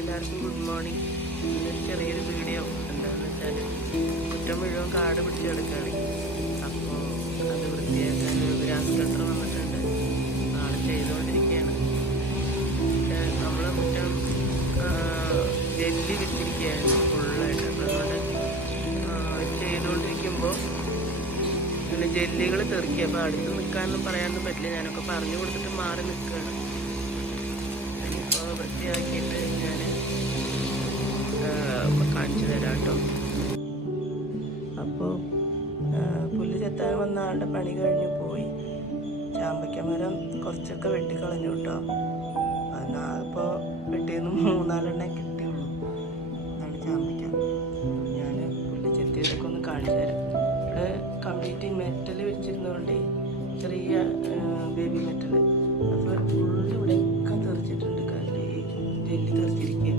എല്ലാവർക്കും good morning. ഇന്നൊരു ചെറിയൊരു വീഡിയോ എന്താണെന്ന് വെച്ചാൽ മുറ്റം മുഴുവൻ കാട് പിടിച്ച് കിടക്കുകയാണ്. അപ്പോൾ അത് വൃത്തിയാക്കാൻ ഗ്രാസ് കട്ടർ വന്നിട്ടുണ്ട്, ആൾ ചെയ്തുകൊണ്ടിരിക്കുകയാണ്. നമ്മൾ മുറ്റം ജെല്ലി വിട്ടിരിക്കുകയായിരുന്നു ഫുള്ളായിട്ട്. അപ്പോൾ അതുകൊണ്ട് ചെയ്തുകൊണ്ടിരിക്കുമ്പോൾ പിന്നെ ജെല്ലികൾ തെറിക്കുക. അപ്പോൾ അടുത്ത് നിൽക്കാനൊന്നും പറയാനൊന്നും പറ്റില്ല. ഞാനൊക്കെ പറഞ്ഞു കൊടുത്തിട്ട് മാറി നിൽക്കുകയാണ്. ഇപ്പോൾ വൃത്തിയാക്കിയിട്ട് ഞാൻ കാണിച്ചു തരാം കേട്ടോ. അപ്പോൾ പുല്ല് ചെത്താൻ വന്ന ആളുടെ പണി കഴിഞ്ഞ് പോയി. ചാമ്പയ്ക്ക മരം കുറച്ചൊക്കെ വെട്ടിക്കളഞ്ഞു കേട്ടോ. ഇപ്പോൾ വെട്ടിയെന്ന് 3-4 കിട്ടിയുള്ളൂ. അതാണ് ചാമ്പയ്ക്ക. ഞാൻ പുല്ല് ചെത്തിയതൊക്കെ ഒന്ന് കാണിച്ചു തരാം. ഇവിടെ കംപ്ലീറ്റ് മെറ്റൽ വെച്ചിരുന്നതുകൊണ്ട് ചെറിയ ബേബി മെറ്റൽ, അപ്പോൾ ഫുള്ള് ഇവിടെയൊക്കെ തെറിച്ചിട്ടുണ്ട്. ജെല്ലി തെറിച്ചിരിക്കുക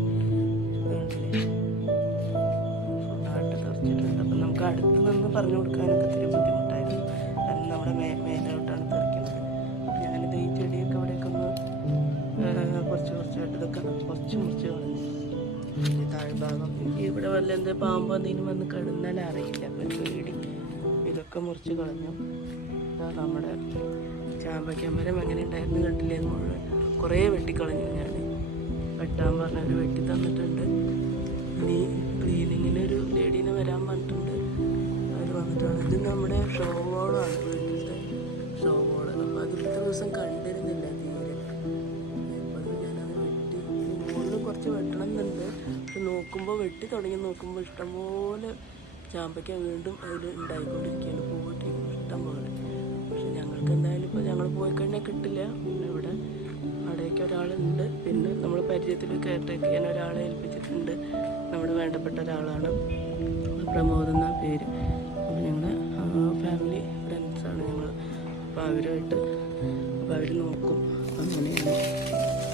ഫുള്ളായിട്ട് തെറിച്ചിട്ടുണ്ട്. അപ്പം നമുക്ക് അടുത്ത് നിന്ന് പറഞ്ഞു കൊടുക്കാനൊക്കെ ഇത്തിരി ബുദ്ധിമുട്ടായിരുന്നു, കാരണം നമ്മുടെ മേലോട്ടാണ് തെറിക്കുന്നത്. ഞാനിത് ഈ ചെടിയൊക്കെ ഇവിടെയൊക്കെ ഒന്ന് കുറച്ചായിട്ട് ഇതൊക്കെ കുറച്ച് മുറിച്ച് കളഞ്ഞു. താഴ്ഭാഗം എനിക്ക് ഇവിടെ വല്ല എന്ത് പാമ്പോ എന്തെങ്കിലും വന്ന് കിടന്നാൽ അറിയില്ല, അപ്പോൾ ഒരു പേടി. ഇതൊക്കെ മുറിച്ച് കളഞ്ഞു. നമ്മുടെ ചാമ്പയ്ക്ക മരം എങ്ങനെ ഉണ്ടായിരുന്നു കണ്ടില്ലേ, മുഴുവൻ കുറേ വെട്ടിക്കളഞ്ഞു. ഞാൻ വെട്ടാൻ പറഞ്ഞവർ വെട്ടി തന്നിട്ടുണ്ട്. ഇനി ക്ലീനിങ്ങിനൊരു ലേഡീനെ വരാൻ പറഞ്ഞിട്ടുണ്ട്, അവർ വന്നിട്ടാണ്. ഇത് നമ്മുടെ ഷോ വോളാണ്, വീട്ടിലത്തെ ഷോ വോള്. അപ്പോൾ അത് ഇത്ര ദിവസം കണ്ടിരുന്നില്ല തീരെ. അപ്പോൾ ഞാനത് വെട്ടി മുകളിൽ കുറച്ച് വെട്ടണം എന്നുണ്ട്. പക്ഷെ നോക്കുമ്പോൾ വെട്ടി തുടങ്ങി നോക്കുമ്പോൾ ഇഷ്ടംപോലെ ചാമ്പയ്ക്ക വീണ്ടും അതിൽ ഉണ്ടായിക്കൊണ്ടിരിക്കുകയാണ്, പൂവിട്ടിരിക്കുന്നു ഇഷ്ടംപോലെ. പക്ഷെ ഞങ്ങൾക്ക് എന്തായാലും ഇപ്പോൾ ഞങ്ങൾ പോയി കഴിഞ്ഞാൽ കിട്ടില്ല. പിന്നെ ഇവിടെ അവിടേക്ക് ഒരാളുണ്ട്. പിന്നെ നമ്മൾ പരിചയത്തിൽ കെയർടേക്ക് ചെയ്യാൻ ഒരാളെ ഏൽപ്പിച്ചിട്ടുണ്ട്. നമ്മുടെ വേണ്ടപ്പെട്ട ഒരാളാണ്, പ്രമോദ് എന്ന പേര്. അപ്പോൾ ഞങ്ങൾ ഫാമിലി ഫ്രണ്ട്സാണ് ഞങ്ങൾ. അപ്പോൾ അവരുമായിട്ട് അപ്പോൾ അവർ നോക്കും, അങ്ങനെയാണ്.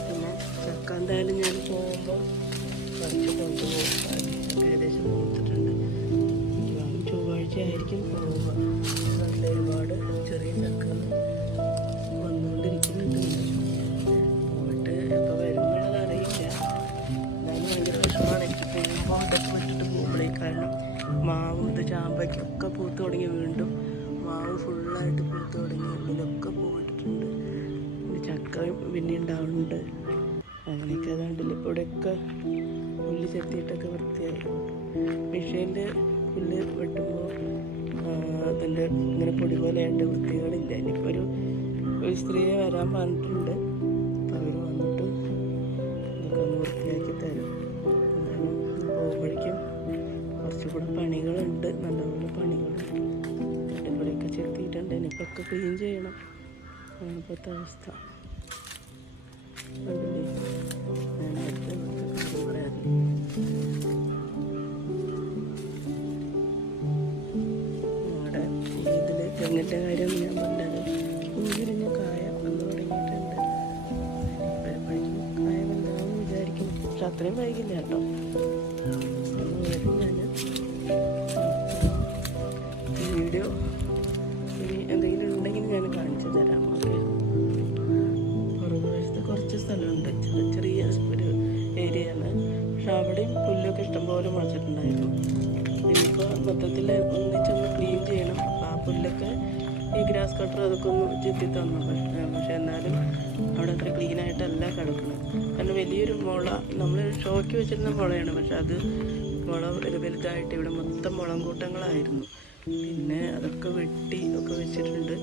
പിന്നെ ചക്ക എന്തായാലും ഞാൻ പോകുമ്പോൾ കുറച്ച് കൊണ്ടുപോകും. ഏകദേശം നോക്കിയിട്ടുണ്ട്. ചൊവ്വാഴ്ച ആയിരിക്കും പോവുക. നല്ല ഒരുപാട് ചെറിയ ചക്ക വന്നുകൊണ്ടിരിക്കുന്നുണ്ട്. പോയിട്ട് എപ്പോൾ വരുന്നുള്ളത് അറിയില്ല. എന്നാലും ഭയങ്കര വിഷമമാണ് എനിക്ക് പോകുമ്പോൾ ഇതൊക്കെ വിട്ടിട്ട് പോകുമ്പോഴേ. കാരണം മാവ് ഇത് ചാമ്പയ്ക്കൊക്കെ പൂത്ത് തുടങ്ങി, വീണ്ടും മാവ് ഫുള്ളായിട്ട് പൂത്ത് തുടങ്ങി, ഉള്ളിലൊക്കെ പോയിട്ടിട്ടുണ്ട്. പിന്നെ ചക്ക പിന്നെ ഉണ്ടാവുന്നുണ്ട്. അങ്ങനെയൊക്കെ അതുകൊണ്ടില്ല. ഇപ്പോൾ ഇവിടെയൊക്കെ പുല്ല് ചെത്തിയിട്ടൊക്കെ വൃത്തിയായി. മെഷീനിൽ പുല്ല് വെട്ടുമ്പോൾ അതിൻ്റെ ഇങ്ങനെ പൊടി പോലെ ആയിട്ട് വൃത്തികളില്ല. ഇനിയിപ്പോൾ ഒരു സ്ത്രീയെ വരാൻ പറഞ്ഞിട്ടുണ്ട്. അവർ വന്നിട്ട് ഇതൊക്കെ ഒന്ന് വൃത്തിയാക്കി തരും. എന്നാലും പോകുമ്പോഴേക്കും കുറച്ചുകൂടെ പണികളുണ്ട്, നല്ലപോലെ പണികളുണ്ട്. ഇവിടെയൊക്കെ ചെത്തിയിട്ടുണ്ട്. ഇനിയിപ്പോൾ ഒക്കെ ക്ലീൻ ചെയ്യണം. ഇപ്പോഴത്തെ അവസ്ഥ കണ്ടില്ലേ. ഞാൻ അടുത്ത പറയാറില്ല. തെങ്ങിൻ്റെ കാര്യം ഞാൻ പറഞ്ഞത്, പൂവിരിഞ്ഞ കായ വന്നു തുടങ്ങിയിട്ടുണ്ട്. വരുമ്പോഴേക്കും കായ വന്നാമെന്ന് വിചാരിക്കും. പക്ഷെ അത്രയും വൈകില്ല കേട്ടോ. വരും ഞാൻ വീഡിയോ ഇനി എന്തെങ്കിലും ഉണ്ടെങ്കിൽ ഞാൻ കാണിച്ചു തരാം. ഓക്കെ. പുറകുവശത്ത് കുറച്ച് സ്ഥലമുണ്ട്, ചെറിയ ഒരു ഏരിയയാണ്. പക്ഷെ അവിടെയും പുല്ലൊക്കെ ഇഷ്ടംപോലെ മുളച്ചിട്ടുണ്ടായിരുന്നു. ഇനിയിപ്പോൾ മൊത്തത്തിൽ ഒന്നിച്ചൊന്ന് ക്ലീൻ ചെയ്യണം. പുല്ലൊക്കെ ഈ ഗ്രാസ് കട്ടർ അതൊക്കെ ഒന്ന് ചെത്തി തന്നു. പക്ഷെ എന്നാലും അവിടെ അത്ര ക്ലീനായിട്ടല്ല കിടക്കുന്നത്. കാരണം വലിയൊരു മുള, നമ്മൾ ഷോയ്ക്ക് വെച്ചിരുന്ന മുളയാണ്. പക്ഷെ അത് മുള വലുതായിട്ട് ഇവിടെ മൊത്തം മുളം കൂട്ടങ്ങളായിരുന്നു. പിന്നെ അതൊക്കെ വെട്ടി ഒക്കെ വെച്ചിട്ടുണ്ട്.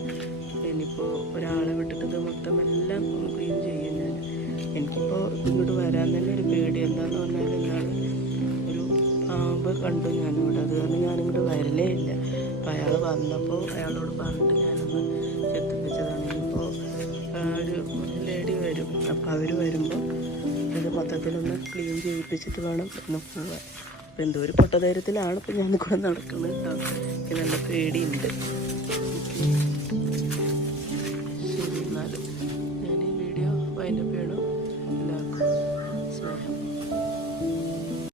ഇനിയിപ്പോൾ ഒരാളെ വിട്ടിട്ട് മൊത്തം എല്ലാം ഒന്ന് ക്ലീൻ ചെയ്യും ഞാൻ. എനിക്കിപ്പോൾ ഇങ്ങോട്ട് വരാൻ തന്നെ ഒരു പേടി. എന്താണെന്ന് പറഞ്ഞാൽ എന്നാണ് ഒരു പാമ്പ് കണ്ടു ഞാനിവിടെ. അത് കാരണം ഞാനിങ്ങോട്ട് വരലേ ഇല്ല. അപ്പോൾ അയാൾ വന്നപ്പോൾ അയാളോട് പറഞ്ഞിട്ട് ഞാനൊന്ന് എത്തിപ്പിച്ചതാണ്. ഇപ്പോൾ ഒരു ലേഡി വരും. അപ്പോൾ അവർ വരുമ്പോൾ ഇത് മൊത്തത്തിലൊന്ന് ക്ലീൻ ചെയ്യിപ്പിച്ചിട്ട് വേണം ഒന്ന് പോകാൻ. അപ്പോൾ എന്തോ ഒരു പൊട്ടധൈര്യത്തിലാണ് ഇപ്പോൾ ഞാൻ കൂടെ നടക്കുന്നത് കേട്ടോ. എനിക്ക് നല്ല പേടിയുണ്ട്. ശരി, എന്നാലും ഞാൻ ഈ വീഡിയോ വൈൻഡപ്പ് ചെയ്യണം. എല്ലാവർക്കും സ്നേഹം.